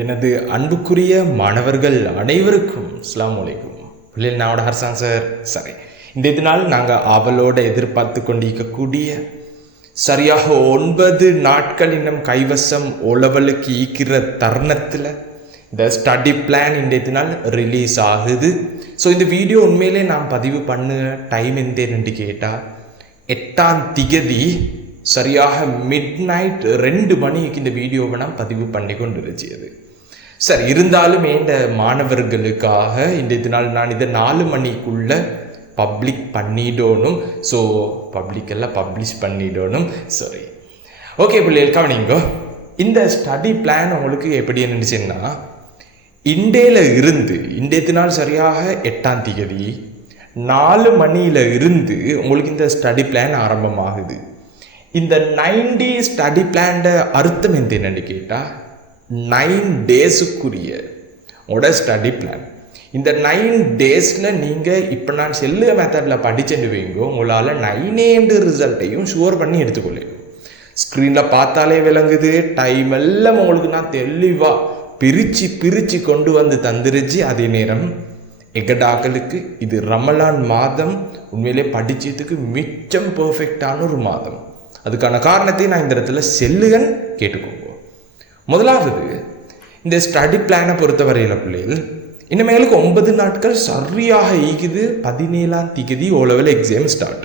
எனது அன்புக்குரிய மாணவர்கள் அனைவருக்கும் அஸ்ஸலாமு அலைக்கும். பிள்ளைகள் நாவோட ஹர்சான் சார் சரி இந்த இதனால் நாங்கள் அவளோட எதிர்பார்த்து கொண்டிருக்கக்கூடிய சரியாக ஒன்பது நாட்கள் இன்னும் கைவசம் உழவலுக்கு ஈக்கிற தருணத்தில் இந்த ஸ்டடி பிளான் இந்த இதனால் ரிலீஸ் ஆகுது. ஸோ இந்த வீடியோ உண்மையிலே நான் பதிவு பண்ண டைம் எந்தேன்னு கேட்டால் எட்டாம் திகதி சரியாக மிட் நைட் ரெண்டு மணிக்கு இந்த வீடியோவை நான் பதிவு பண்ணி கொண்டிருச்சியது சார் இருந்தாலும் இந்த மாணவர்களுக்காக இந்த இதனால் நான் இதை நாலு மணிக்குள்ள பப்ளிக் பண்ணிடணும். ஸோ பப்ளிக்கெல்லாம் பப்ளிஷ் பண்ணிடணும். சரி ஓகே பிள்ளைகள் கவனிங்கோ. இந்த ஸ்டடி பிளான் உங்களுக்கு எப்படி இருந்துச்சுன்னா இண்டேல இருந்து நாள் சரியாக எட்டாம் தேதி நாலு மணியில இருந்து உங்களுக்கு இந்த ஸ்டடி பிளான் ஆரம்பமாகுது. இந்த நைன்டி ஸ்டடி பிளான்ட அர்த்தம் எந்த என்னன்னு கேட்டால் நைன் டேஸுக்குரிய உங்களோட ஸ்டடி பிளான் இந்த நைன் டேஸில் நீங்கள் இப்போ நான் செல்லு மெத்தடில் படிச்சுட்டு வைங்கோ உங்களால் நைன் ஏண்டு ரிசல்ட்டையும் ஷுவர் பண்ணி எடுத்துக்கொள்ளு. ஸ்க்ரீனில் பார்த்தாலே விளங்குது டைம் எல்லாம் உங்களுக்கு நான் தெளிவாக பிரித்து பிரித்து கொண்டு வந்து தந்துருச்சு. அதே நேரம் எகடாக்களுக்கு இது ரமலான் மாதம். உண்மையிலே படித்ததுக்கு மிச்சம் பர்ஃபெக்டான ஒரு மாதம். அதுக்கான காரணத்தை நான் இந்த இடத்துல செல்லுகன் கேட்டுக்கோங்க முதலாவது இந்த ஸ்டடி பிளானை பொறுத்தவரையில் பிள்ளைகள் இனிமேலுக்கு ஒன்பது நாட்கள் சரியாக ஈகுது பதினேழாம் திகதி ஓ லெவல் எக்ஸாம் ஸ்டார்ட்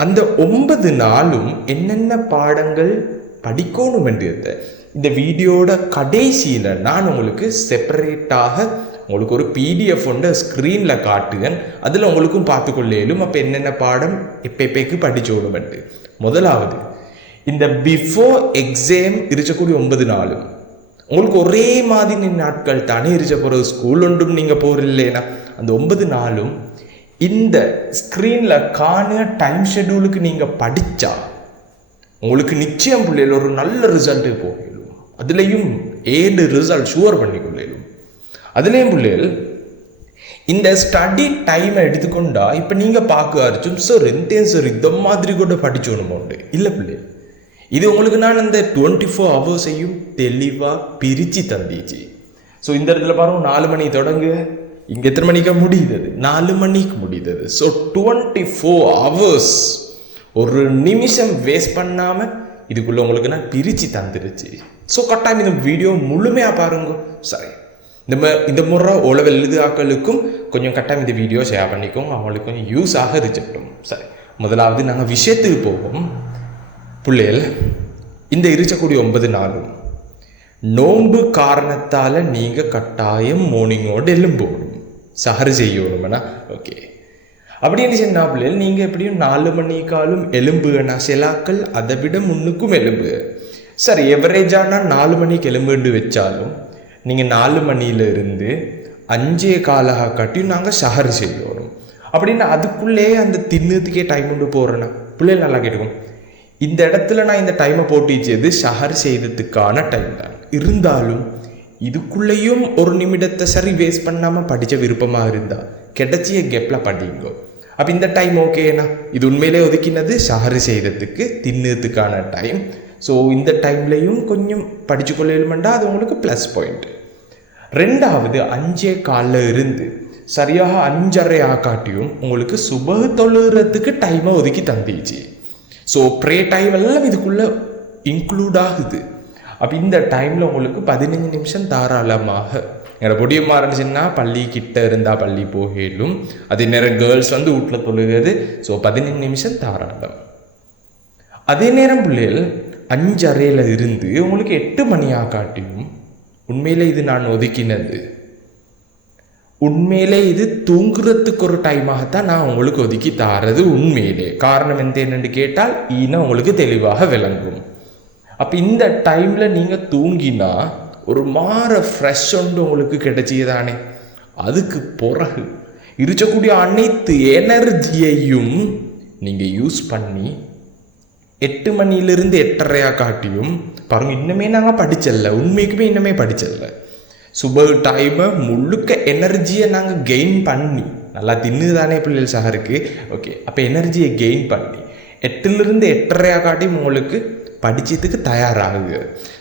அந்த ஒன்பது நாளும் என்னென்ன பாடங்கள் படிக்கணும் என்றதை இந்த வீடியோட கடைசியில் நான் உங்களுக்கு செப்பரேட்டாக உங்களுக்கு ஒரு பிடிஎஃப் ஒன்று ஸ்க்ரீனில் காட்டுவேன் அதில் உங்களுக்கும் பார்த்துக்கொள்ளேலும் அப்போ என்னென்ன பாடம் எப்போ எப்போக்கு படிச்சோணுமெண்டு முதலாவது இந்த பிஃபோர் எக்ஸாம் இருக்கக்கூடிய ஒன்பது நாளும் உங்களுக்கு ஒரே மாதிரி நாட்கள் தானே இருக்க போகிற ஸ்கூல் ஒன்றும் நீங்கள் போகிறீங்களேனா அந்த ஒன்பது நாளும் இந்த ஸ்க்ரீனில் காண டைம் ஷெடியூலுக்கு நீங்கள் படித்தா உங்களுக்கு நிச்சயம் பிள்ளைகள் ஒரு நல்ல ரிசல்ட்டு போகலும் அதுலேயும் ஏழு ரிசல்ட் ஷுவர் பண்ணிக்கொள்ளும் அதுலேயும் பிள்ளைகள் இந்த ஸ்டடி டைமை எடுத்துக்கொண்டா இப்போ நீங்கள் பார்க்க ஆரம்பிச்சும் சார் எந்தேன் சார் இந்த மாதிரி கூட படிச்சோணுமோ உண்டு? இல்லை பிள்ளை. இது உங்களுக்கு நான் இந்த டுவெண்ட்டி ஃபோர் ஹவர்ஸையும் தெளிவாக பிரித்து தந்திச்சு. ஸோ இந்த இடத்துல பாருங்க நாலு மணி தொடங்கு. இங்கே எத்தனை மணிக்கா முடியுது? நாலு மணிக்கு முடியுது. ஸோ டுவெண்ட்டி ஃபோர் ஹவர்ஸ் ஒரு நிமிஷம் வேஸ்ட் பண்ணாமல் இதுக்குள்ளே உங்களுக்கு நான் பிரித்து தந்துருச்சு ஸோ கட்டாயம் இந்த வீடியோ முழுமையாக பாருங்க. சரி இந்த ம இந்த முறை உழவு எழுதாக்களுக்கும் கொஞ்சம் கட்டாயம் இந்த வீடியோ ஷேர் பண்ணிக்கும். அவங்களுக்கு கொஞ்சம் யூஸ் ஆக இருக்கட்டும் சரி. முதலாவது நாங்கள் விஷயத்துக்கு போவோம். பிள்ளைகள் இந்த இருக்கக்கூடிய ஒன்பது நாளும் நோன்பு காரணத்தால் நீங்கள் கட்டாயம் மார்னிங்கோடு எலும்போடும் சஹர் செய்யணும்னா ஓகே அப்படின்னு சொன்னா பிள்ளைகள் நீங்கள் எப்படியும் நாலு மணிக்காலும் எலும்புனா சிலாக்கள் அதை விட முன்னுக்கும் எலும்பு சரி எவரேஜானா நாலு மணிக்கு எலும்புண்டு வச்சாலும் நீங்கள் நாலு மணியில இருந்து அஞ்சே காலாக காட்டியும் நாங்கள் சஹர் செய்யணும். அப்படின்னு அதுக்குள்ளே அந்த தின்னதுக்கே டைம் கொண்டு போகிறேன்னா பிள்ளைகள் நல்லா கேட்டுக்கும் இந்த இடத்துல நான் இந்த டைமை போட்டிச்சது ஷஹர் செய்ததுக்கான டைம் தான். இருந்தாலும் இதுக்குள்ளேயும் ஒரு நிமிடத்தை சரி வேஸ்ட் பண்ணாமல் படித்த விருப்பமாக இருந்தால் கிடைச்சிய கெப்பில் படிங்கோ. அப்போ இந்த டைம் ஓகேண்ணா இது உண்மையிலே ஒதுக்கினது ஷஹர் செய்ததுக்கு தின்னதுக்கான டைம் ஸோ இந்த டைம்லையும் கொஞ்சம் படித்து கொள்ளலுமெண்டா அது உங்களுக்கு ப்ளஸ் பாயிண்ட் ரெண்டாவது அஞ்சே காலில் இருந்து சரியாக அஞ்சரை ஆக்காட்டியும் உங்களுக்கு சுப தொழுறதுக்கு டைமை ஒதுக்கி தந்துச்சு ஸோ ப்ரே டைம் எல்லாம் இதுக்குள்ளே இன்க்ளூட் ஆகுது. அப்போ இந்த டைமில் உங்களுக்கு பதினஞ்சு நிமிஷம் தாராளமாக என்னோட பொடியமாக இருந்துச்சுன்னா பள்ளி கிட்ட இருந்தால் பள்ளி போகலும் அதே நேரம் கேர்ள்ஸ் வந்து வீட்டில் தொழுகிறது. ஸோ பதினஞ்சு நிமிஷம் தாராளம். அதே நேரம் பிள்ளைகள் அஞ்சரையில் இருந்து உங்களுக்கு எட்டு மணியாக காட்டியும் உண்மையிலே இது நான் ஒதுக்கினது. உண்மையிலே இது தூங்குறதுக்கு ஒரு டைமாகத்தான் நான் உங்களுக்கு ஒதுக்கி தாரது உண்மையிலே. காரணம் எந்த என்னன்னு கேட்டால் ஈனா உங்களுக்கு தெளிவாக விளங்கும். அப்போ இந்த டைமில் நீங்கள் தூங்கினா ஒரு மாற ஃப்ரெஷ் ஒன்று உங்களுக்கு கிடைச்சியதானே? அதுக்கு பிறகு இருக்கக்கூடிய அனைத்து எனர்ஜியையும் நீங்கள் யூஸ் பண்ணி எட்டு மணியிலிருந்து எட்டரையாக காட்டியும் பாருங்கள் இன்னுமே நாங்கள் படிச்சல்ல. உண்மைக்குமே இன்னுமே படிச்சல்ல. சுப டைமை முழுக்க எனர்ஜியை நாங்கள் கெயின் பண்ணி நல்லா தின்னு தானே பிள்ளைகள் இருக்குது ஓகே அப்போ எனர்ஜியை கெயின் பண்ணி எட்டுலேருந்து எட்டரையாக காட்டி உங்களுக்கு படிச்சதுக்கு தயாராகுங்க.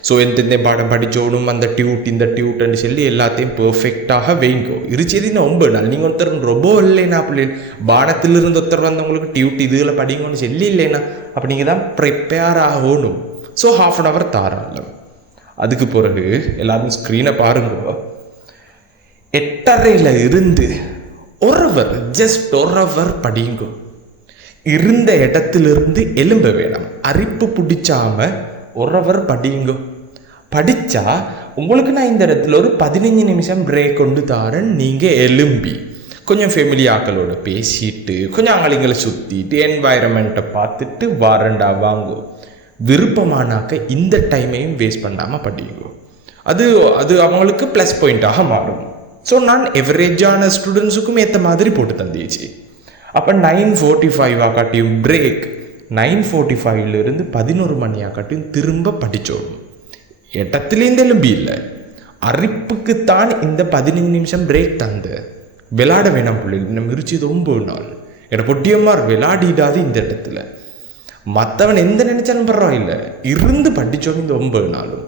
ஸோ எந்தெந்த பாடம் படித்தோணும் அந்த டியூட் இந்த டியூட்னு சொல்லி எல்லாத்தையும் பெர்ஃபெக்டாக வைங்கோ. இருச்சதுன்னா ரொம்ப நாள். நீங்கள் ஒருத்தர் ரொம்ப இல்லைனா பிள்ளை பாடத்திலிருந்து ஒருத்தர் வந்தவங்களுக்கு டியூட் இதுகளை படிங்கன்னு சொல்லி இல்லைனா அப்போ நீங்கள் தான் ப்ரிப்பேர் ஆகணும். ஸோ ஹாஃப் அன் ஹவர் தாராளம். அதுக்கு பிறகு எல்லாரும் ஸ்க்ரீனை பாருங்க. எட்டரையில் இருந்து ஒரு அவர் ஜஸ்ட் ஒரு அவர் இருந்த இடத்திலிருந்து எலும்ப வேணும். அரிப்பு பிடிச்சாம ஒரு படியுங்க. படித்தா உங்களுக்கு நான் இந்த இடத்துல ஒரு பதினஞ்சு நிமிஷம் பிரேக் கொண்டு தாரேன். நீங்கள் எலும்பி. கொஞ்சம் ஃபேமிலி ஆக்களோட பேசிட்டு கொஞ்சம் ஆளுங்களை சுற்றிட்டு என்வாயரமெண்ட்டை பார்த்துட்டு வாரண்டா வாங்கும் விருப்பமானாக்க இந்த டைமையும் வேஸ்ட் பண்ணாமல் படிங்க அது அது அவங்களுக்கு ப்ளஸ் பாயிண்ட்டாக மாறும். ஸோ நான் எவரேஜான ஸ்டூடெண்ட்ஸுக்கும் ஏற்ற மாதிரி போட்டு தந்திச்சு. அப்போ நைன் ஃபோர்ட்டி ஃபைவ் காட்டியும் பிரேக் நைன் ஃபோர்ட்டி ஃபைவ்லேருந்து பதினோரு மணி காட்டியும் திரும்ப படித்தோம் இடத்துலேருந்து எலும்பி இல்லை. அரிப்புக்குத்தான் இந்த பதினஞ்சு நிமிஷம் பிரேக் தந்து. விளாட வேணாம் பிள்ளைங்க நம்ம இருச்சது ஒம்பது நாள். என்னை பொட்டியம்மார் விளாடிடாது இந்த இடத்துல. மற்றவன் எந்த நினைச்சாலும் இல்லை இருந்து படித்தோம் இந்த ஒம்பது நாளும்.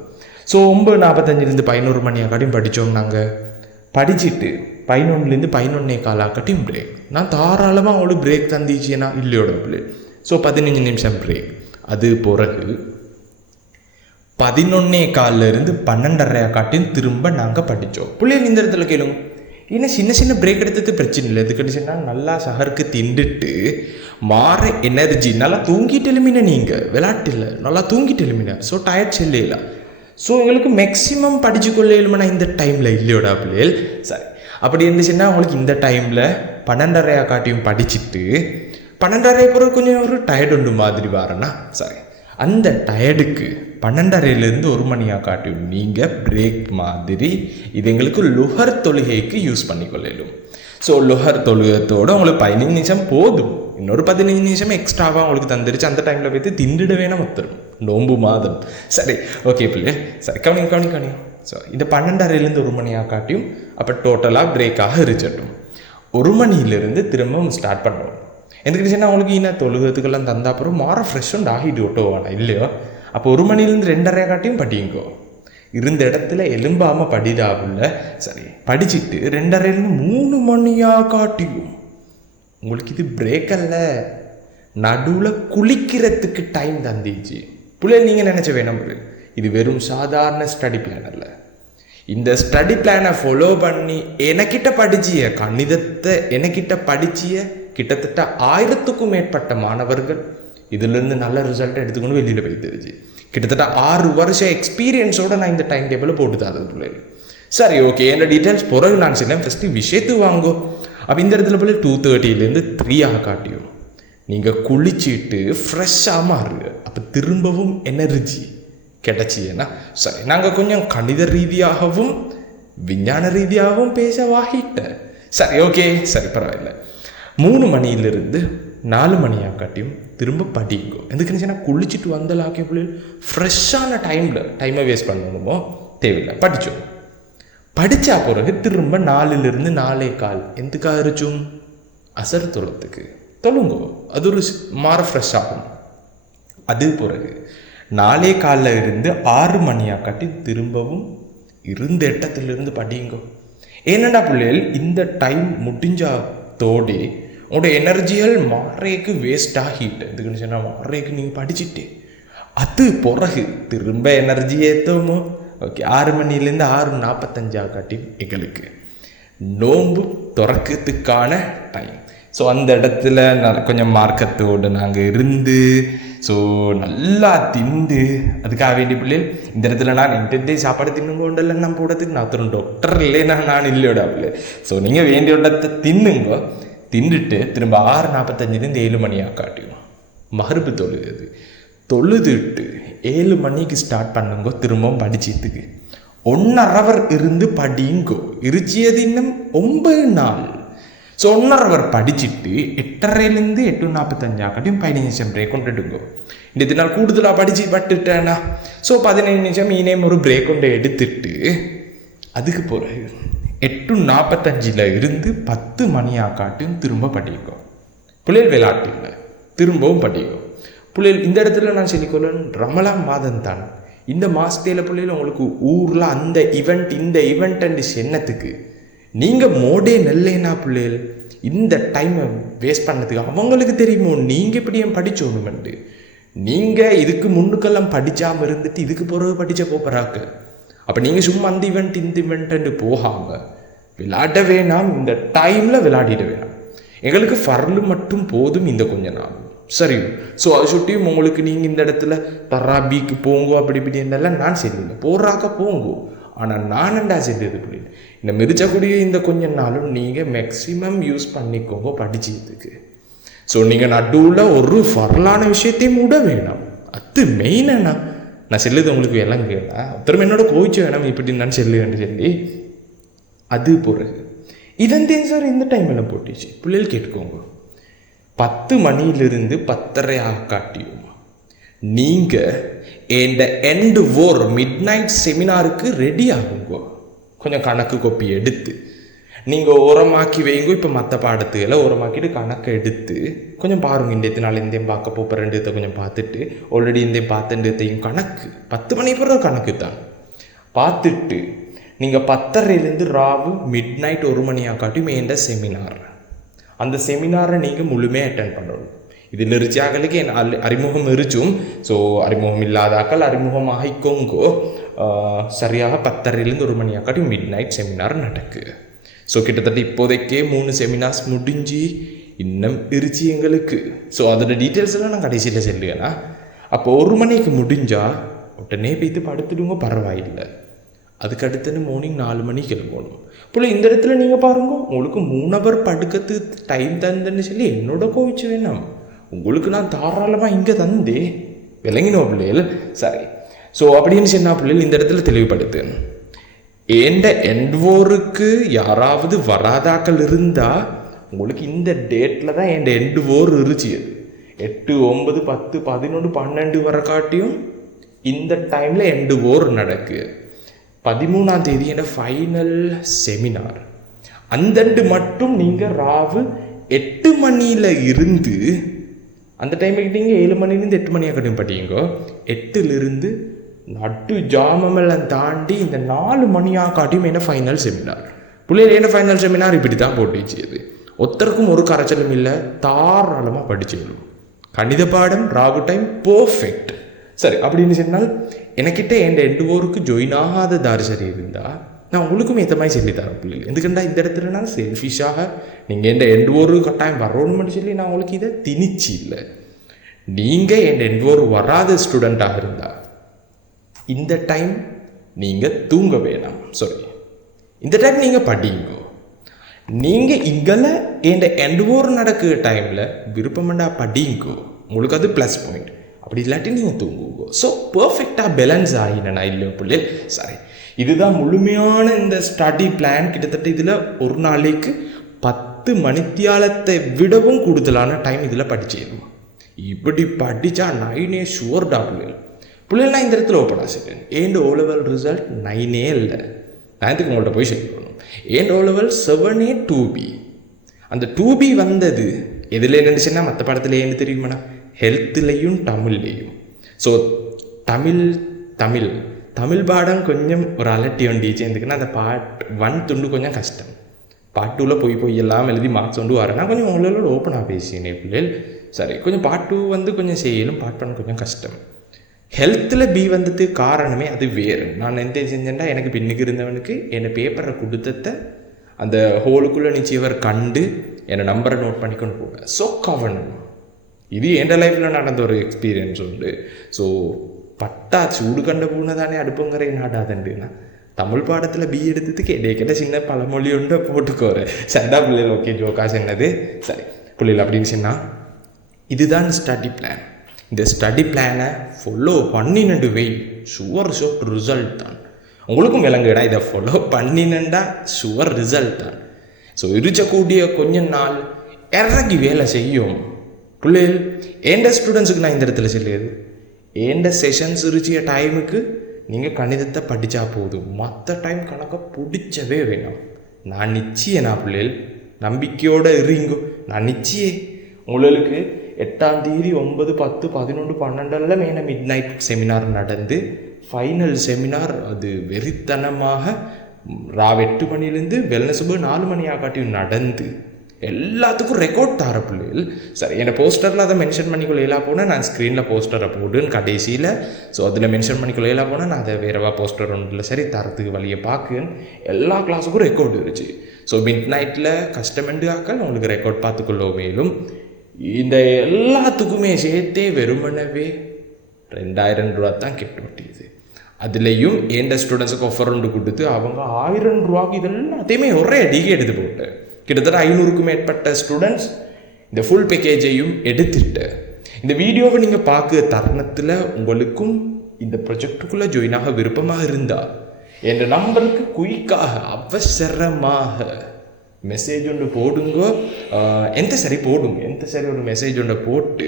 ஸோ ஒம்பது நாற்பத்தஞ்சிலேருந்து பதினோரு மணி ஆக்காட்டியும் படித்தோம் நாங்கள் படிச்சுட்டு பதினொன்றுலேருந்து பதினொன்னே காலாக்கட்டியும் பிரேக் நான் தாராளமாக அவங்களுக்கு பிரேக் தந்துச்சுன்னா இல்லையோட பிள்ளை. ஸோ பதினஞ்சு நிமிஷம் பிரேக் அது பிறகு பதினொன்னே காலில் இருந்து பன்னெண்டரை காட்டியும் திரும்ப நாங்கள் படித்தோம் பிள்ளைகள் இந்த இடத்துல கேளுங்க. ஏன்னா சின்ன சின்ன பிரேக் எடுத்தது பிரச்சனை இல்லை. எதுக்கு சொன்னால் நல்லா சகருக்கு திண்டுட்டு மாற எனர்ஜி நல்லா தூங்கிட்டு எழுமின நீங்கள் விளையாட்டில் நல்லா தூங்கிட்டு எழுமின ஸோ டயர்ட் செல்லையில ஸோ எங்களுக்கு மேக்ஸிமம் படிச்சு கொள்ள எழுமனா இந்த டைமில் இல்லையோடா பிள்ளைகள். சரி. அப்படி இருந்துச்சுன்னா அவங்களுக்கு இந்த டைமில் பன்னெண்டரையா காட்டியும் படிச்சுட்டு பன்னெண்டரை பிறகு கொஞ்சம் ஒரு டயர்டு உண்டு மாதிரி வரேன்னா சாரி அந்த டயர்டுக்கு பன்னெண்டரைலேருந்து ஒரு மணியாக காட்டியும் நீங்கள் பிரேக் மாதிரி இது எங்களுக்கு லுஹர் தொழுகைக்கு யூஸ் பண்ணிக்கொள்ளும் ஸோ லுஹர் தொழுகத்தோடு உங்களுக்கு பதினஞ்சு நிமிஷம் போதும். இன்னொரு பதினஞ்சு நிமிஷம் எக்ஸ்ட்ராவாக உங்களுக்கு தந்துருச்சு. அந்த டைமில் போய்த்து திண்டுட நம்ம தரும் நோம்பு மாதம். சரி ஓகே பிள்ளை சரி கவனி கவனி கவனி ஸோ இந்த பன்னெண்டரைலேருந்து ஒரு மணியாக காட்டியும் அப்போ டோட்டலாக பிரேக்காக இருச்சட்டும் ஒரு மணியிலிருந்து திரும்பவும் ஸ்டார்ட் பண்ணுறோம் எதுக்கு அவங்களுக்கு இன்னும் தொழுகிறதுக்கெல்லாம் தந்த அப்புறம் மாற ஃப்ரெஷ்ஷும் ஆகிட்டு விட்டுவானா இல்லையோ? அப்போ ஒரு மணிலேருந்து ரெண்டரை காட்டியும் படிங்கோ இருந்த இடத்துல எலும்பாமல் படிடாப்புல சரி படிச்சுட்டு ரெண்டரைலேருந்து மூணு மணியாக காட்டியும் உங்களுக்கு இது பிரேக் அல்ல. நடுவில் குளிக்கிறதுக்கு டைம் தந்துச்சு. பிள்ளை நீங்கள் நினச்ச வேணாம் இது வெறும் சாதாரண ஸ்டடி பிளான் அல்ல. இந்த ஸ்டடி பிளானை ஃபாலோ பண்ணி எனக்கிட்ட படிச்சிய கணிதத்தை எனக்கிட்ட படிச்சிய கிட்டத்தட்ட ஆயிரத்துக்கும் மேற்பட்ட மாணவர்கள் இதுலேருந்து நல்ல ரிசல்ட் எடுத்துக்கொண்டு வெளியில் போயிடுச்சு கிட்டத்தட்ட ஆறு வருஷம் எக்ஸ்பீரியன்ஸோடு நான் இந்த டைம் டேபிளை போட்டு தரது பிள்ளைகள் சரி ஓகே என்ன டீட்டெயில்ஸ் பிறகு நான் சொன்னேன் ஃபஸ்ட்டு விஷயத்து வாங்கோ. அப்போ இந்த இடத்துல போல டூ தேர்ட்டிலேருந்து த்ரீயாக காட்டியும். நீங்கள் குளிச்சுட்டு ஃப்ரெஷ்ஷாக மாறுங்க அப்போ திரும்பவும் எனர்ஜி கிடைச்சியேன்னா சரி நாங்கள் கொஞ்சம் கணித ரீதியாகவும் விஞ்ஞான ரீதியாகவும் பேச வாகிட்டேன். சரி ஓகே சரி பரவாயில்ல. மூணு மணியிலிருந்து நாலு மணியாக காட்டியும் திரும்ப படிக்கும் எதுக்குன்னு சொன்னால் குளிச்சுட்டு வந்தலாக்கே பிள்ளைகள் ஃப்ரெஷ்ஷான டைமில் டைமை வேஸ்ட் பண்ணணுமோ? தேவையில்லை படித்தோம் படித்தா பிறகு திரும்ப நாலுலேருந்து நாலே கால். எதுக்காக இருச்சும் அசர் தொழுறதுக்கு தொழுங்கோ. அது ஒரு மாற ஃப்ரெஷ் ஆகும். அது பிறகு. நாலே காலில் இருந்து ஆறு மணியாக்காட்டி திரும்பவும் இருந்த இடத்துலேருந்து படியுங்கோ. ஏனடா பிள்ளைகள் இந்த டைம் முடிஞ்சா தோடி உங்களோட எனர்ஜிகள் மாறைக்கு வேஸ்ட் ஆகிட்டு இதுக்குன்னு சொன்னால் மாறேக்கு நீங்கள் படிச்சுட்டு. அது பிறகு திரும்ப எனர்ஜி ஏற்றோமோ ஓகே ஆறு மணிலேருந்து ஆறு நாற்பத்தஞ்சா காட்டி எங்களுக்கு நோன்பு துறக்கிறதுக்கான டைம் ஸோ அந்த இடத்துல நான் கொஞ்சம் மார்க்கத்தோடு நாங்கள் இருந்து ஸோ நல்லா திண்டு. அதுக்காக வேண்டிய பிள்ளைகள் இந்த இடத்துல நான் என்கிட்டே சாப்பாடு தின்னுங்க உண்டல்ல நான் போடுறதுக்கு நான் ஒருத்தரும் டாக்டர் இல்லைன்னா நான் இல்லையோட பிள்ளை. ஸோ நீங்கள் வேண்டிய இடத்தை தின்னுங்க தின்னுட்டு திரும்ப ஆறு நாற்பத்தஞ்சுலேருந்து ஏழு மணியாக காட்டிடும் மறுப்பு தொழுது தொழுதுட்டு ஏழு மணிக்கு ஸ்டார்ட் பண்ணுங்க திரும்பவும் படிச்சதுக்கு. ஒன்றரை இருந்து படிங்கோ இருச்சியது இன்னும் ஒன்பது நாள். ஸோ ஒன்றரை அவர் படிச்சுட்டு எட்டரைலேருந்து எட்டு நாற்பத்தஞ்சாக்கட்டையும் பதினஞ்சு நிமிஷம் பிரேக் கொண்டுட்டுங்கோ இந்த நாள் கூடுதலாக படித்து பட்டுட்டேனா ஸோ பதினஞ்சு நிமிஷம் இனேம் ஒரு பிரேக் கொண்டு எடுத்துட்டு அதுக்கு பிறகு எட்டு நாற்பத்தஞ்சில் இருந்து பத்து மணியாக்காட்டும் திரும்ப படிக்கும் பிள்ளைகள் விளையாட்டு இல்லை திரும்பவும் படிக்கும் பிள்ளைகள் இந்த இடத்துல நான் சொல்லிக்கொள்ளேன் ரமலான் மாதம் தான் இந்த மாதத்தில் பிள்ளைகள் உங்களுக்கு ஊரில் அந்த ஈவெண்ட் இந்த ஈவெண்ட் அண்டு என்னத்துக்கு நீங்கள் மோடே நெல்லைனா பிள்ளைகள் இந்த டைமை வேஸ்ட் பண்ணதுக்கு அவங்களுக்கு தெரியுமோ? நீங்கள் இப்படி ஏன் படிச்சோணுமெண்டு நீங்கள் இதுக்கு முன்னுக்கெல்லாம் படிக்காமல் இருந்துட்டு இதுக்கு பிறகு படித்த போப்பறாக்க அப்போ நீங்கள் சும்மா அந்த ஈவெண்ட் இந்த ஈவெண்ட்டு போகாமல் விளையாட வேணாம் இந்த டைமில் விளையாடிட வேணாம். எங்களுக்கு ஃபர்லு மட்டும் போதும் இந்த கொஞ்ச நாள். சரி ஸோ அதை சுட்டியும் உங்களுக்கு நீங்கள் இந்த இடத்துல தராபிக்கு போங்கோ அப்படி இப்படி என்னெல்லாம் நான் சரி போடுறாக்க போங்கோ. ஆனால் நான் என்னடா செஞ்சது இப்படி இந்த மிதிச்சக்கூடிய இந்த கொஞ்ச நாளும் நீங்கள் மேக்ஸிமம் யூஸ் பண்ணிக்கோங்க படிச்சதுக்கு ஸோ நீங்கள் நடுவில் ஒரு ஃபரலான விஷயத்தையும் விட வேணாம். அது மெயினண்ணா நான் செல்லுது உங்களுக்கு எல்லாம் கேட்டா ஒருத்தரும் என்னோட கோவிச்சு வேணாம் இப்படி நான் செல்லுன்னு சொல்லி அது பிறகு. இதன் சார் இந்த டைமில் போட்டுச்சு. பிள்ளைகள் கேட்டுக்கோங்க. பத்து மணியிலிருந்து பத்தரை ஆக காட்டியும். நீங்கள் இந்த எண்டு ஓர் மிட் நைட் செமினாருக்கு ரெடி ஆகுங்க. கொஞ்சம் கணக்கு கொப்பி எடுத்து நீங்கள் உரமாக்கி வைங்க இப்போ மற்ற பாடத்துகளை உரமாக்கிட்டு கணக்கை எடுத்து கொஞ்சம் பாருங்க இந்த நாள் இந்தேயும் பார்க்க போகிற ரெண்டு கொஞ்சம் பார்த்துட்டு ஆல்ரெடி இந்தேயும் பார்த்துட்டதையும் கணக்கு பத்து மணி பிறகு கணக்கு தான். பார்த்துட்டு நீங்கள் பத்தரைலேருந்து ராவு மிட் நைட் ஒரு மணியாக காட்டி மேண்ட செமினார் அந்த செமினாரை நீங்கள் முழுமையாக அட்டன் பண்ணணும். இது இருச்சாக்களுக்கு என் அல் அறிமுகம் இருச்சும் ஸோ அறிமுகம் இல்லாதாக்கள் அறிமுகம் ஆகிக்கோங்கோ சரியாக பத்தரையிலேருந்து ஒரு மணி ஆக்காட்டி மிட் நைட் செமினார் நடக்கு. ஸோ கிட்டத்தட்ட இப்போதைக்கே மூணு செமினார்ஸ் முடிஞ்சு இன்னும் இருச்சு எங்களுக்கு. ஸோ அதோட டீட்டெயில்ஸ் எல்லாம் நான் கடைசியில் செல்லுவேனா. அப்போ ஒரு மணிக்கு முடிஞ்சால் உடனே போய்த்து படுத்துடுங்க பரவாயில்லை. அதுக்கு அடுத்தது மார்னிங் நாலு மணிக்கு கிளம்பணும். இப்போ இந்த இடத்துல நீங்கள் பாருங்க. உங்களுக்கு மூணு ஹவர் படுக்கிறதுக்கு டைம் தந்தேன்னு சொல்லி என்னோட கோவிச்சு வேணாம். உங்களுக்கு நான் தாராளமாக இங்கே தந்தே. விளங்கினோம் பிள்ளைகள்? சரி. ஸோ அப்படின்னு சொன்னா பிள்ளைகள் இந்த இடத்துல தெளிவுபடுத்து. ஏண்ட எண்ட்வோருக்கு யாராவது வராதாக்கள் இருந்தால் உங்களுக்கு இந்த டேட்டில் தான் என் எண்ட்வோர் இருந்துச்சு எட்டு ஒன்பது பத்து பதினொன்று பன்னெண்டு வர காட்டியும் இந்த டைமில் எண்டு ஓர் நடக்கு. பதிமூணாம் தேதி என்ன ஃபைனல் செமினார் அந்தண்டு மட்டும் நீங்கள் ராவு எட்டு மணியில் இருந்து அந்த டைமுக்கு நீங்கள் ஏழு மணிலேருந்து எட்டு மணியாக கட்டும் படியுங்கோ எட்டுலேருந்து நட்டு ஜாமமெல்லாம் தாண்டி இந்த நாலு மணியாக காட்டியும் என்ன ஃபைனல் செமினார் பிள்ளைகள் என்ன ஃபைனல் செமினார் இப்படி தான் போட்டுச்சு அது ஒருத்தருக்கும் ஒரு கரைச்சலும் இல்லை தாராளமாக படிச்சுக்கணும் கணித பாடம் ராகு டைம் பர்ஃபெக்ட் சரி அப்படின்னு சொன்னால் எனக்கிட்ட என் ரெண்டு ஊருக்கு ஜாயின் ஆகாத தாரிசரி இருந்தால் நான் உங்களுக்கும் ஏற்ற மாதிரி சொல்லி தரேன் பிள்ளைகள் எதுக்குண்டா இந்த இடத்துல நான் செல்ஃபிஷாக நீங்கள் என் ரெண்டு ஒரு கட்டாயம் வரணும்னு சொல்லி நான் உங்களுக்கு இதை திணிச்சு இல்லை. நீங்கள் என் ரெண்டு ஒரு வராத ஸ்டூடெண்ட்டாக இருந்தால் இந்த டைம் நீங்கள் தூங்க வேணாம். சாரி இந்த டைம் நீங்கள் படிங்க. நீங்கள் இங்கே என் எண்டு ஓர் நடக்கிற டைமில் விருப்பமெண்டா படிங்கோ. உங்களுக்கு அது ப்ளஸ் பாயிண்ட் அப்படி இல்லாட்டி நீங்கள் தூங்குவோம் ஸோ பர்ஃபெக்டாக பேலன்ஸ் ஆகினா இல்லை பிள்ளை சாரி இதுதான் முழுமையான இந்த ஸ்டடி பிளான் கிட்டத்தட்ட இதில் ஒரு நாளைக்கு பத்து மணித்தியாலத்தை விடவும் கூடுதலான டைம் இதில் படிச்சிடணும்? இப்படி படித்தா நைனே ஷுவர்டா பிள்ளைகள் பிள்ளைகள்லாம் இந்த இடத்துல ஓப்பன் ஆசிரியன் ஏன் ஓ லெவல் ரிசல்ட் நைனே இல்லை? நைன்த்துக்கு உங்கள்கிட்ட போய் சொல்லணும் ஏன் ஓ லெவல் செவனே டூ பி அந்த டூ பி வந்தது. எதில் நினச்சுன்னா மற்ற படத்தில் ஏன்னு தெரியுமாண்ணா? ஹெல்த்துலேயும் தமிழ்லேயும். ஸோ தமிழ் தமிழ் தமிழ் பாடம் கொஞ்சம் ஒரு அலட்டி வண்டிச்சு எதுக்குன்னா அந்த பாட் ஒன் துண்டு கொஞ்சம் கஷ்டம். பார்ட் டூவில் போய் போய் எல்லாம் எழுதி மார்க்ஸ் கொண்டு வரேன்னா கொஞ்சம் உங்களோட ஓப்பனாக பேசினேன் பிள்ளைகள் சரி கொஞ்சம் பார்ட் டூ வந்து கொஞ்சம் செய்யலும் பார்ட் ஒன் கொஞ்சம் கஷ்டம். ஹெல்த்தில் பி வந்ததுக்கு காரணமே அது வேறு. நான் எந்த செஞ்சேன்டா எனக்கு பின்னுக்கு இருந்தவனுக்கு என்னை பேப்பரை கொடுத்தத அந்த ஹோலுக்குள்ளே நிச்சயவர் கண்டு என்னை நம்பரை நோட் பண்ணிக்கொண்டு போவேன் ஸோ கவனம் இது என் லைஃப்பில் நடந்த ஒரு எக்ஸ்பீரியன்ஸ் உண்டு. ஸோ பட்டா சூடு கண்ட பூனை தானே அடுப்புங்கிற நாடாதண்டுனா தமிழ் பாடத்தில் பி எடுத்ததுக்கு இடையே கேட்ட சின்ன பழமொழி உண்டு போட்டுக்கோரு சண்டா பிள்ளைகள் ஓகே ஜோக்கா சொன்னது சரி பிள்ளைகள் அப்படின்னு சொன்னால் இதுதான் ஸ்டடி பிளான் இந்த ஸ்டடி பிளானை ஃபாலோ பண்ணினண்டு வெயில் சுவர் ஷோர் ரிசல்ட் தான் உங்களுக்கும் விளங்குடா இதை ஃபாலோ பண்ணினண்டா சுவர் ரிசல்ட் தான் ஸோ இருச்சக்கூடிய கொஞ்ச நாள் இறங்கி வேலை செய்யும் பிள்ளைகள் எந்த ஸ்டூடெண்ட்ஸுக்கு நான் இந்த இடத்துல சொல்லியது ஏண்ட செஷன்ஸ் இருச்சிய டைமுக்கு நீங்கள் கணிதத்தை படித்தா போதும். மற்ற டைம் கணக்கை பிடிச்சவே வேணாம். நான் நிச்சயம் நான் பிள்ளைகள். நம்பிக்கையோடு இருங்கோ நான் நிச்சயம் உங்களுக்கு எட்டாம் தேதி ஒன்பது பத்து பதினொன்று பன்னெண்டெல்லாம் மேலே மிட் நைட் செமினார் நடந்து ஃபைனல் செமினார் அது வெறித்தனமாக ராவ் எட்டு மணிலேருந்து வெள்ளனசுபு நாலு மணி ஆகாட்டியும் நடந்து எல்லாத்துக்கும் ரெக்கார்ட் தர பிள்ளைகள் சரி என்னை போஸ்டரில் அதை மென்ஷன் பண்ணிக்கொள்ளையெல்லாம் போனால் நான் ஸ்க்ரீனில் போஸ்டரை போடுன்னு கடைசியில் ஸோ அதில் மென்ஷன் பண்ணிக்கொள்ளையெல்லாம் போனால் நான் அதை வேறவா போஸ்டர் ஒன்றில் சரி தரத்துக்கு வழியை பார்க்குன்னு எல்லா கிளாஸுக்கும் ரெக்கார்டு இருந்துச்சு. ஸோ மிட் நைட்டில் கஸ்டமெண்ட் ஆக்கள் உங்களுக்கு ரெக்கார்ட் பார்த்துக்கொள்ளோ மேலும். இந்த எல்லாத்துக்குமே சேர்த்தே வெறுமனவே ரெண்டாயிரம் ரூபா தான் கெட்டு விட்டியது. அதுலேயும் ஏண்ட ஸ்டூடெண்ட்ஸுக்கு ஆஃபர் ஒன்று கொடுத்து அவங்க ஆயிரம் ரூபாய்க்கு இதெல்லாத்தையுமே ஒரே அடிக்கே எடுத்து போட்டேன் கிட்டத்தட்ட ஐநூறுக்கும் மேற்பட்ட ஸ்டூடெண்ட்ஸ் இந்த ஃபுல் பேக்கேஜையும் எடுத்துட்டு இந்த வீடியோவை நீங்கள் பார்க்குற தருணத்தில் உங்களுக்கும் இந்த ப்ரொஜெக்டுக்குள்ளே ஆக விருப்பமாக இருந்தால் என் நம்பருக்கு குயிக்காக அவசரமாக மெசேஜ் ஒன்று போடுங்க. எந்த சரி போடுங்க எந்த சரி ஒரு மெசேஜ் ஒன்று போட்டு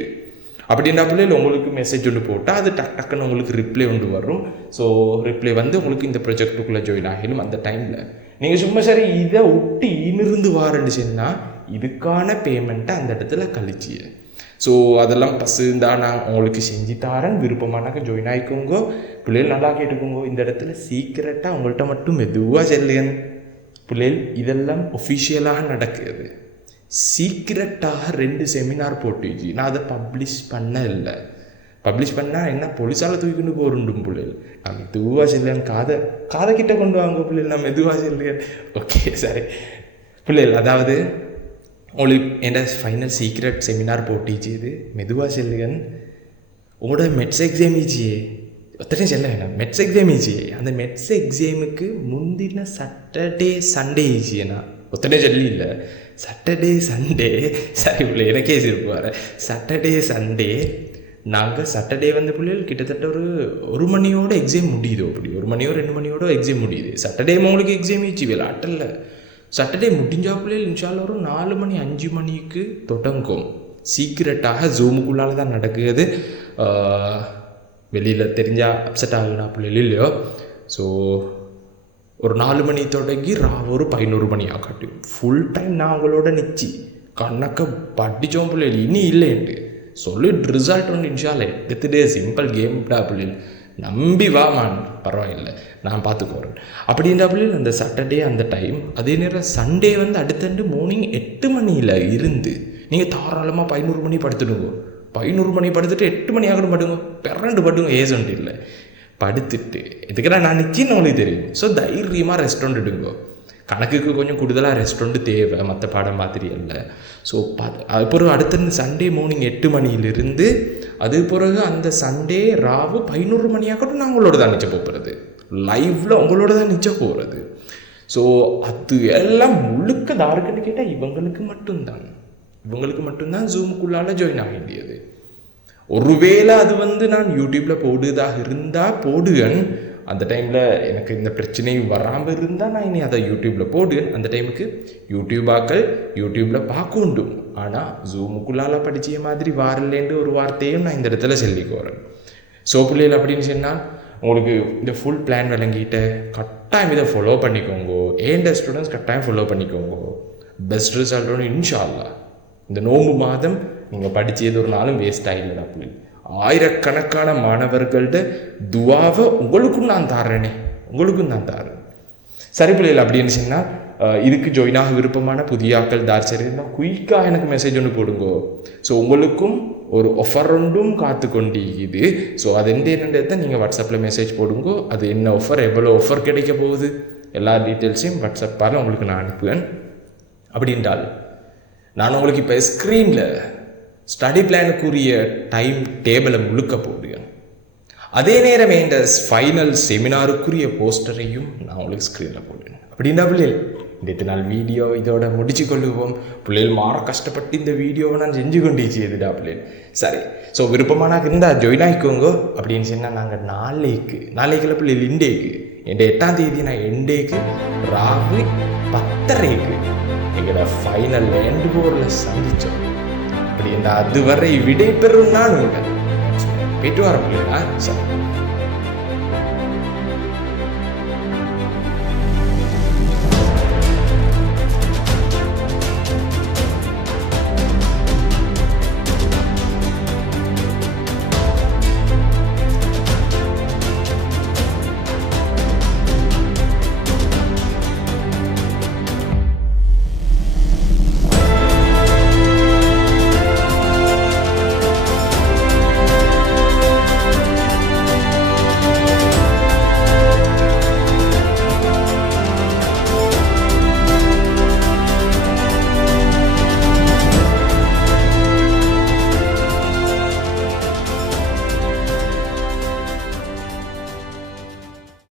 அப்படின்னா பிள்ளைகள் உங்களுக்கு மெசேஜ் ஒன்று போட்டால் அது டக் டக்குன்னு உங்களுக்கு ரிப்ளை ஒன்று வரும். ஸோ ரிப்ளை வந்து உங்களுக்கு இந்த ப்ரொஜெக்டுக்குள்ளே ஜாயின் ஆகிடும் அந்த டைமில் நீங்கள் சும்மா சரி இதை ஒட்டி இனிருந்து வாரன்னு சொன்னால் இதுக்கான பேமெண்ட்டை அந்த இடத்துல கழிச்சிய ஸோ அதெல்லாம் பஸ்ஸு இருந்தால் நான் உங்களுக்கு செஞ்சு தரேன். விருப்பமானாக்க ஜாயின் ஆகிக்கோங்க பிள்ளைகள் நல்லா கேட்டுக்கோங்க. இந்த இடத்துல சீக்கிரட்டாக உங்கள்கிட்ட மட்டும் மெதுவாக செல்லுங்க. பிள்ளைகள் இதெல்லாம் ஒஃபிஷியலாக நடக்குது. சீக்ரெட்டாக ரெண்டு செமினார் போட்டுச்சு நான் அதை பப்ளிஷ் பண்ண இல்லை. பப்ளிஷ் பண்ணால் என்ன? போலீஸால் தூக்கிட்டு போருண்டும் பிள்ளைகள் நான் மெதுவாக செல்லுன்னு காதை காதை கிட்ட கொண்டு வாங்க பிள்ளைகள் நான் மெதுவாக செல்லுங்க ஓகே சரி. பிள்ளைகள் அதாவது உங்களுக்கு என்ன ஃபைனல் சீக்ரெட் செமினார் போட்டிச்சு இது மெதுவாக செல்லுகன் உங்களோட மெட்ஸ் எக்ஸாம் ஈச்சியே ஒத்தனை செல்ல வேண்டாம் மெட்ஸ் எக்ஸாம் ஈச்சியே அந்த மெட்ஸ் எக்ஸாமுக்கு முந்தின சாட்டர்டே சண்டே ஈச்சியேண்ணா ஒத்தனை சொல்லி இல்லை சாட்டர்டே சண்டே சரி பிள்ளை எனக்கே சிரிப்பாரு சாட்டர்டே சண்டே நாங்கள் சாட்டர்டே வந்த பிள்ளைகள் கிட்டத்தட்ட ஒரு ஒரு மணியோட எக்ஸாம் முடியுது அப்படி. ஒரு மணியோ ரெண்டு மணியோட எக்ஸாம் முடியுது. சாட்டர்டே உங்களுக்கு எக்ஸாம் ஈச்சி விளாட்டல்ல சாட்டர்டே முடிஞ்சா பிள்ளைகள் இன்ஷால்ல ஒரு நாலு மணி அஞ்சு மணிக்கு தொடங்கும். சீக்கிரட்டாக ஜூமுக்குள்ளால தான் நடக்குது. வெளியில் தெரிஞ்சால் அப்செட் ஆகுனா பிள்ளைகள் இல்லையோ? ஸோ ஒரு நாலு மணி தொடங்கி ரா ஒரு பதினோரு மணி ஆகட்டும். ஃபுல் டைம் நான் அவங்களோட நிச்சி. கணக்கை படித்தோம் பிள்ளைகள். இனி இல்லைன்ட்டு. சொல்லிட் ரிசல்ட் ஒன்று இன்ஷாலே எடுத்துட்டு சிம்பிள் கேம் பிள்ளைகள் நம்பி வா மான் பரவாயில்லை. நான் பார்த்துக்கோறேன். அப்படின்ற அந்த சாட்டர்டே அந்த டைம் அதே நேரம் சண்டே வந்து அடுத்தண்டு மார்னிங் எட்டு மணியில் இருந்து நீங்கள் தாராளமாக பதினோரு மணி படுத்துடுங்க. பதினோரு மணி படுத்துட்டு எட்டு மணி ஆகணும் படுங்க. பிறண்டு படுங்க ஏஜென்ட் இல்லை. படுத்துட்டு இதுக்கெல்லாம் நான் நிச்சயம் உங்களுக்கு தெரியும். ஸோ தைரியமாக ரெஸ்டாரண்ட் எடுங்கோ. கணக்குக்கு கொஞ்சம் கூடுதலாக ரெஸ்டாரண்ட் தேவை மற்ற பாடம் மாதிரி அல்ல ஸோ ப அது பிறகு அடுத்த சண்டே மார்னிங் எட்டு மணியிலிருந்து அது பிறகு அந்த சண்டே ராவு பதினோரு மணியாகட்டும் நான் உங்களோட தான் நிச்சயம் போகிறது லைவில் உங்களோட தான் நிச்சயம் போகிறது ஸோ அது எல்லாம் முழுக்க தாருக்குன்னு கேட்டால் இவங்களுக்கு மட்டும்தான். இவங்களுக்கு மட்டும்தான் ஜூமுக்குள்ளால ஜாயின் ஆக வேண்டியது. ஒருவேளை அது வந்து நான் யூடியூப்பில் போடுதாக இருந்தால் போடுவேன் அந்த டைமில் எனக்கு இந்த பிரச்சனை வராமல் இருந்தால் நான் இனி அதை யூடியூப்பில் போடு. அந்த டைமுக்கு யூடியூபாக்கள் யூடியூப்பில் பார்க்க உண்டும் ஆனால் ஜூமுக்குள்ளால் படித்த மாதிரி வாரலேண்டு ஒரு வார்த்தையும் நான் இந்த இடத்துல சொல்லிக்கோறேன் ஸோ அப்படின்னு சொன்னால் உங்களுக்கு இந்த ஃபுல் பிளான் விளங்கிட்டு கட்டாயம் இதை ஃபாலோ பண்ணிக்கோங்க. ஏண்ட ஸ்டூடெண்ட்ஸ் கட்டாயம் ஃபாலோ பண்ணிக்கோங்க. பெஸ்ட் ரிசல்ட் இன்ஷா அல்லா இந்த நோம்பு மாதம் நீங்கள் படித்தது ஒரு நாளும் வேஸ்ட் ஆகிடலாம் பிள்ளை. ஆயிரக்கணக்கான மாணவர்கள்ட்ட துவாவை உங்களுக்கும் நான் தாரேனே உங்களுக்கும் நான் தாரேன். சரி பிள்ளைகள் அப்படின்னு சொன்னால் இதுக்கு ஜாயினாக விருப்பமான புதிய ஆக்கள் தார் சரி குயிக்காக எனக்கு மெசேஜ் ஒன்று போடுங்கோ. ஸோ உங்களுக்கும் ஒரு ஒஃபர் ஒன்றும் காத்து கொண்டிருக்குது ஸோ அது எந்த என்னன்றதை நீங்கள் வாட்ஸ்அப்பில் மெசேஜ் போடுங்கோ. அது என்ன ஒஃபர் எவ்வளோ ஆஃபர் கிடைக்க போகுது எல்லா டீட்டெயில்ஸையும் வாட்ஸ்அப்பால் உங்களுக்கு நான் அனுப்புவேன். அப்படின்றால் நான் உங்களுக்கு இப்போ ஸ்க்ரீனில் ஸ்டடி பிளானுக்குரிய டைம் டேபிளை முழுக்க போடுங்க அதே நேரம் இந்த ஃபைனல் செமினாருக்குரிய போஸ்டரையும் நான் உங்களுக்கு ஸ்க்ரீனில் போடுவேன். அப்படின்னா பிள்ளைகள் இந்த நாள் வீடியோ இதோட முடிச்சு கொள்ளுவோம். பிள்ளைகள் மாற கஷ்டப்பட்டு இந்த வீடியோவை நான் செஞ்சு கொண்டு செய்துடா பிள்ளைகள். சரி ஸோ விருப்பமானாக இருந்தால் ஜாயின் ஆகிக்கோங்க. அப்படின்னு சொன்னால் நாங்கள் நாளைக்கு நாளைக்குள்ள பிள்ளைகள் இண்டேக்கு என் எட்டாம் தேதி நான் எண்டேக்கு ராகு பத்தரைக்கு எங்களோட ஃபைனல் எண்டு போரில் சந்தித்தோம் அப்படி இந்த அதுவரை விடை பெறும் நான் உங்கள். போயிட்டு வர முடியல சார்.